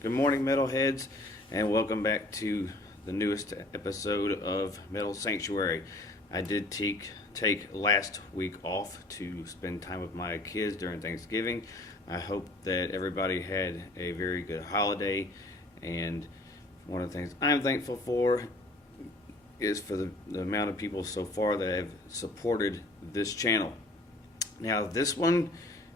Good morning, metalheads, and welcome back to the newest episode of Metal Sanctuary. I did take last week off to spend time with my kids during Thanksgiving. I hope that everybody had a very good holiday, and one of the things I'm thankful for is for the amount of people so far that have supported this channel. Now, this one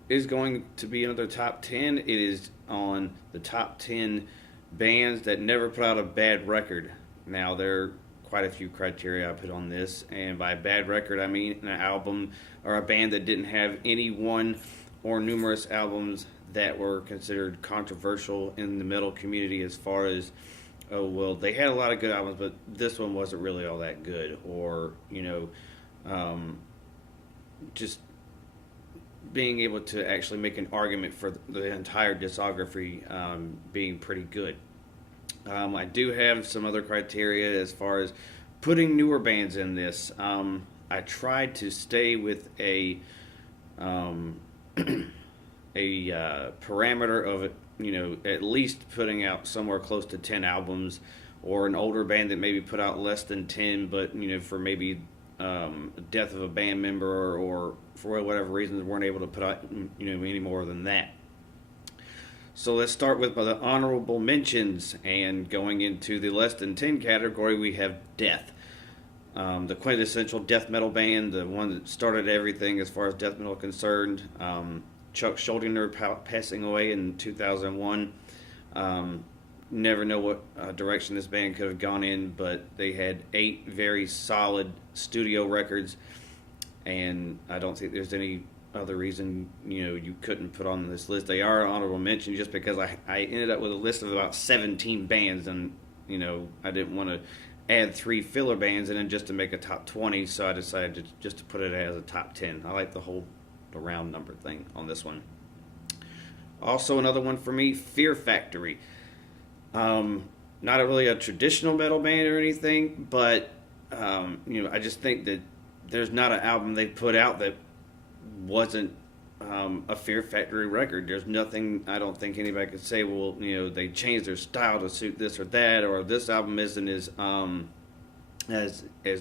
is going to be another top 10. It is on the top 10 bands that never put out a bad record. Now, there are quite a few criteria I put on this, and by bad record, I mean an album or a band that didn't have any one or numerous albums that were considered controversial in the metal community as far as, oh, well, they had a lot of good albums, but this one wasn't really all that good, or, just being able to actually make an argument for the entire discography being pretty good. I do have some other criteria as far as putting newer bands in this. I tried to stay with a parameter of at least putting out somewhere close to 10 albums, or an older band that maybe put out less than 10, but for maybe death of a band member or for whatever reasons weren't able to put out any more than that. So let's start with the honorable mentions, and going into the less than 10 category, we have Death. The quintessential death metal band, the one that started everything as far as death metal concerned. Chuck Schuldiner passing away in 2001. Never know what direction this band could have gone in, but they had 8 very solid studio records, and I don't think there's any other reason you couldn't put on this list. They are honorable mention just because I ended up with a list of about 17 bands, and I didn't want to add 3 filler bands in just to make a top 20, so I decided just to put it as a top 10. I like the round number thing on this one. Also, another one for me, Fear Factory. Not really a traditional metal band or anything, but I just think that there's not an album they put out that wasn't a Fear Factory record. There's nothing I don't think anybody could say, well, they changed their style to suit this or that, or this album isn't as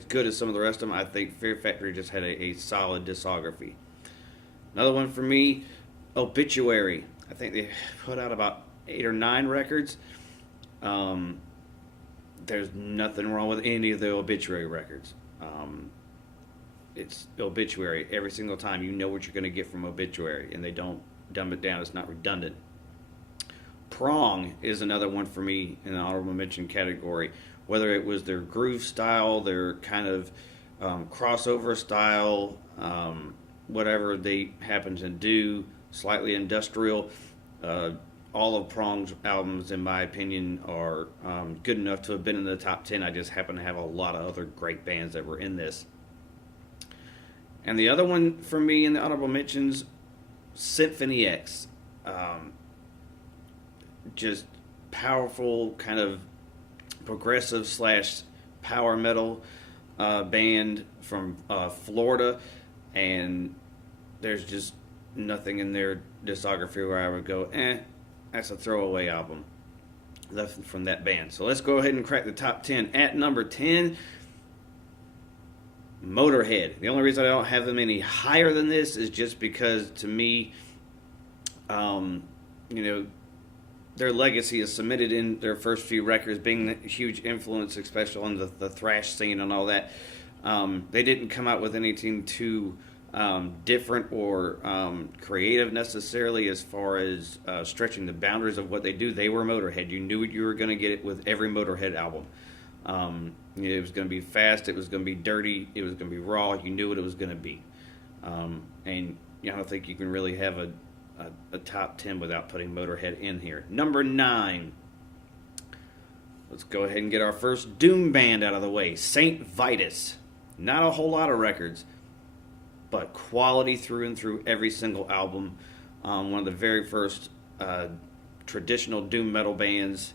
good as some of the rest of them. I think Fear Factory just had a solid discography. Another one for me, Obituary. I think they put out about 8 or 9 records. There's nothing wrong with any of the Obituary records. It's Obituary every single time. You know what you're going to get from Obituary, and they don't dumb it down. It's not redundant. Prong is another one for me in the honorable mention category. Whether it was their groove style, their kind of crossover style, whatever they happen to do, slightly industrial. All of Prong's albums, in my opinion, are good enough to have been in the top 10. I just happen to have a lot of other great bands that were in this. And the other one for me in the honorable mentions, Symphony X. Just powerful, kind of progressive / power metal band from Florida. And there's just nothing in their discography where I would go, that's a throwaway album left from that band. So let's go ahead and crack the top 10. At number 10, Motorhead. The only reason I don't have them any higher than this is just because, to me, their legacy is cemented in their first few records, being a huge influence, especially on the thrash scene and all that. They didn't come out with anything too different or creative necessarily as far as stretching the boundaries of what they do. They were Motorhead. You knew what you were going to get with every Motorhead album. It was going to be fast, it was going to be dirty, it was going to be raw. You knew what it was going to be. And I don't think you can really have a top 10 without putting Motorhead in here. Number 9. Let's go ahead and get our first Doom band out of the way. Saint Vitus. Not a whole lot of records, but quality through and through every single album. One of the very first traditional doom metal bands.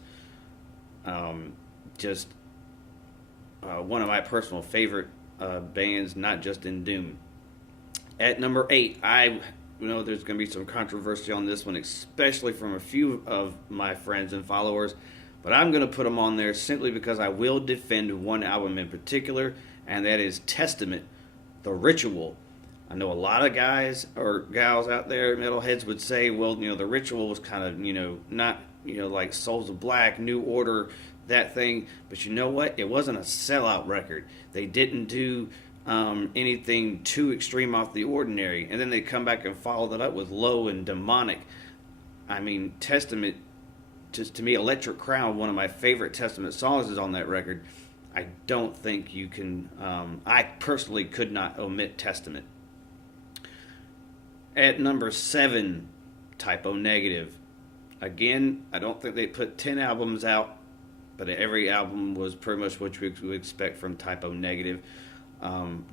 One of my personal favorite bands, not just in doom. At number 8, I know there's going to be some controversy on this one, especially from a few of my friends and followers. But I'm going to put them on there simply because I will defend one album in particular, and that is Testament, The Ritual. I know a lot of guys or gals out there, metalheads, would say, well, The Ritual was kind of, not, like Souls of Black, New Order, that thing. But you know what? It wasn't a sellout record. They didn't do anything too extreme off the ordinary. And then they come back and follow that up with Low and Demonic. I mean, Testament, just to me, Electric Crown, one of my favorite Testament songs, is on that record. I don't think you can, I personally could not omit Testament. At number 7, Type O Negative. Again, I don't think they put 10 albums out, but every album was pretty much what you would expect from Type O Negative.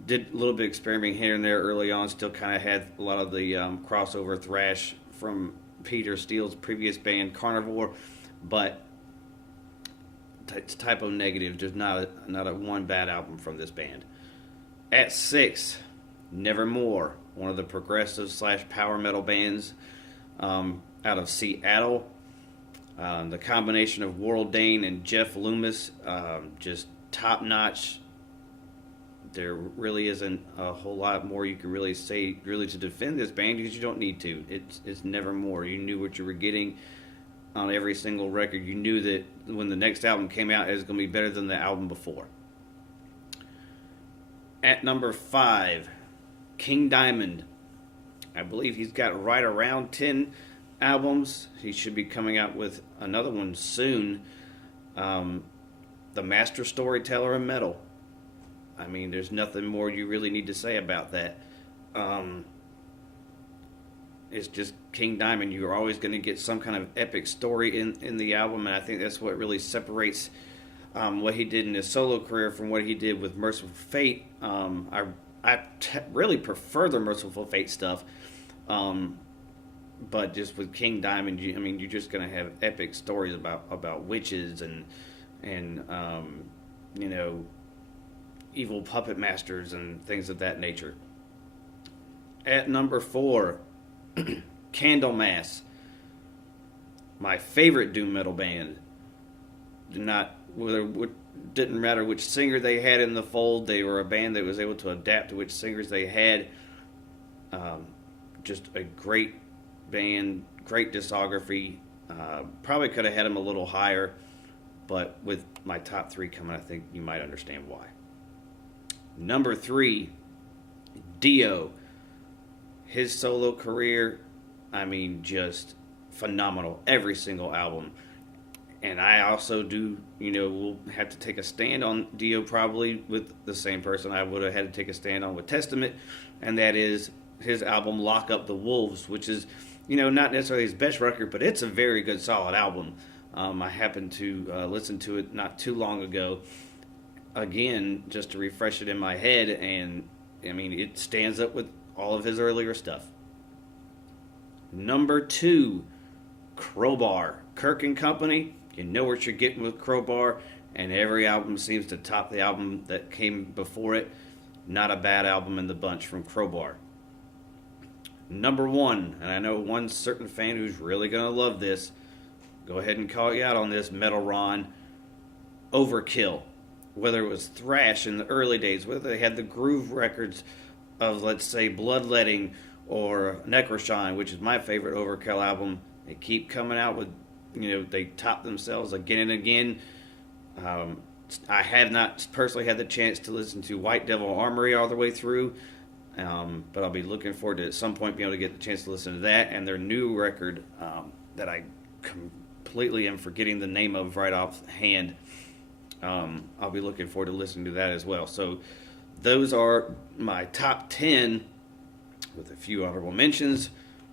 Did a little bit of experimenting here and there early on, still kind of had a lot of the crossover thrash from Peter Steele's previous band, Carnivore, but Type O Negative, there's not a one bad album from this band. At 6, Nevermore, one of the progressive / power metal bands out of Seattle. The combination of Warrell Dane and Jeff Loomis, just top notch. There really isn't a whole lot more you can really say to defend this band, because you don't need to. It's Nevermore. You knew what you were getting on every single record. You knew that when the next album came out, it was going to be better than the album before. At number 5, King Diamond. I believe he's got right around 10 albums. He should be coming out with another one soon. The Master Storyteller of Metal. I mean, there's nothing more you really need to say about that. It's just King Diamond. You're always going to get some kind of epic story in the album, and I think that's what really separates what he did in his solo career from what he did with Merciful Fate. I really prefer the Merciful Fate stuff, but just with King Diamond, you're just going to have epic stories about witches and evil puppet masters and things of that nature. At number 4, Candlemass, my favorite doom metal band. Didn't matter which singer they had in the fold. They were a band that was able to adapt to which singers they had. Just a great band, great discography. Probably could have had them a little higher, but with my top 3 coming, I think you might understand why. Number 3, Dio. His solo career, just phenomenal. Every single album. And I also will have to take a stand on Dio, probably with the same person I would have had to take a stand on with Testament, and that is his album Lock Up the Wolves, which is, not necessarily his best record, but it's a very good, solid album. I happened to listen to it not too long ago, again, just to refresh it in my head, and it stands up with all of his earlier stuff. Number 2, Crowbar. Kirk and Company, you know what you're getting with Crowbar, and every album seems to top the album that came before it. Not a bad album in the bunch from Crowbar. Number 1, and I know one certain fan who's really going to love this, go ahead and call you out on this, Metal Ron, Overkill. Whether it was thrash in the early days, whether they had the groove records of, let's say, Bloodletting or Necroshine, which is my favorite Overkill album, they keep coming out with, they top themselves again and again. I have not personally had the chance to listen to White Devil Armory all the way through, but I'll be looking forward to at some point being able to get the chance to listen to that and their new record that I completely am forgetting the name of right offhand. I'll be looking forward to listening to that as well. So those are my top 10 with a few honorable mentions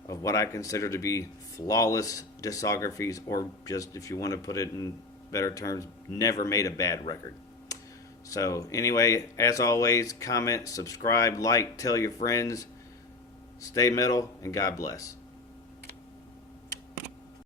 of what I consider to be flawless discographies, or just, if you want to put it in better terms, never made a bad record. So anyway, as always, comment, subscribe, like, tell your friends, stay metal, and God bless.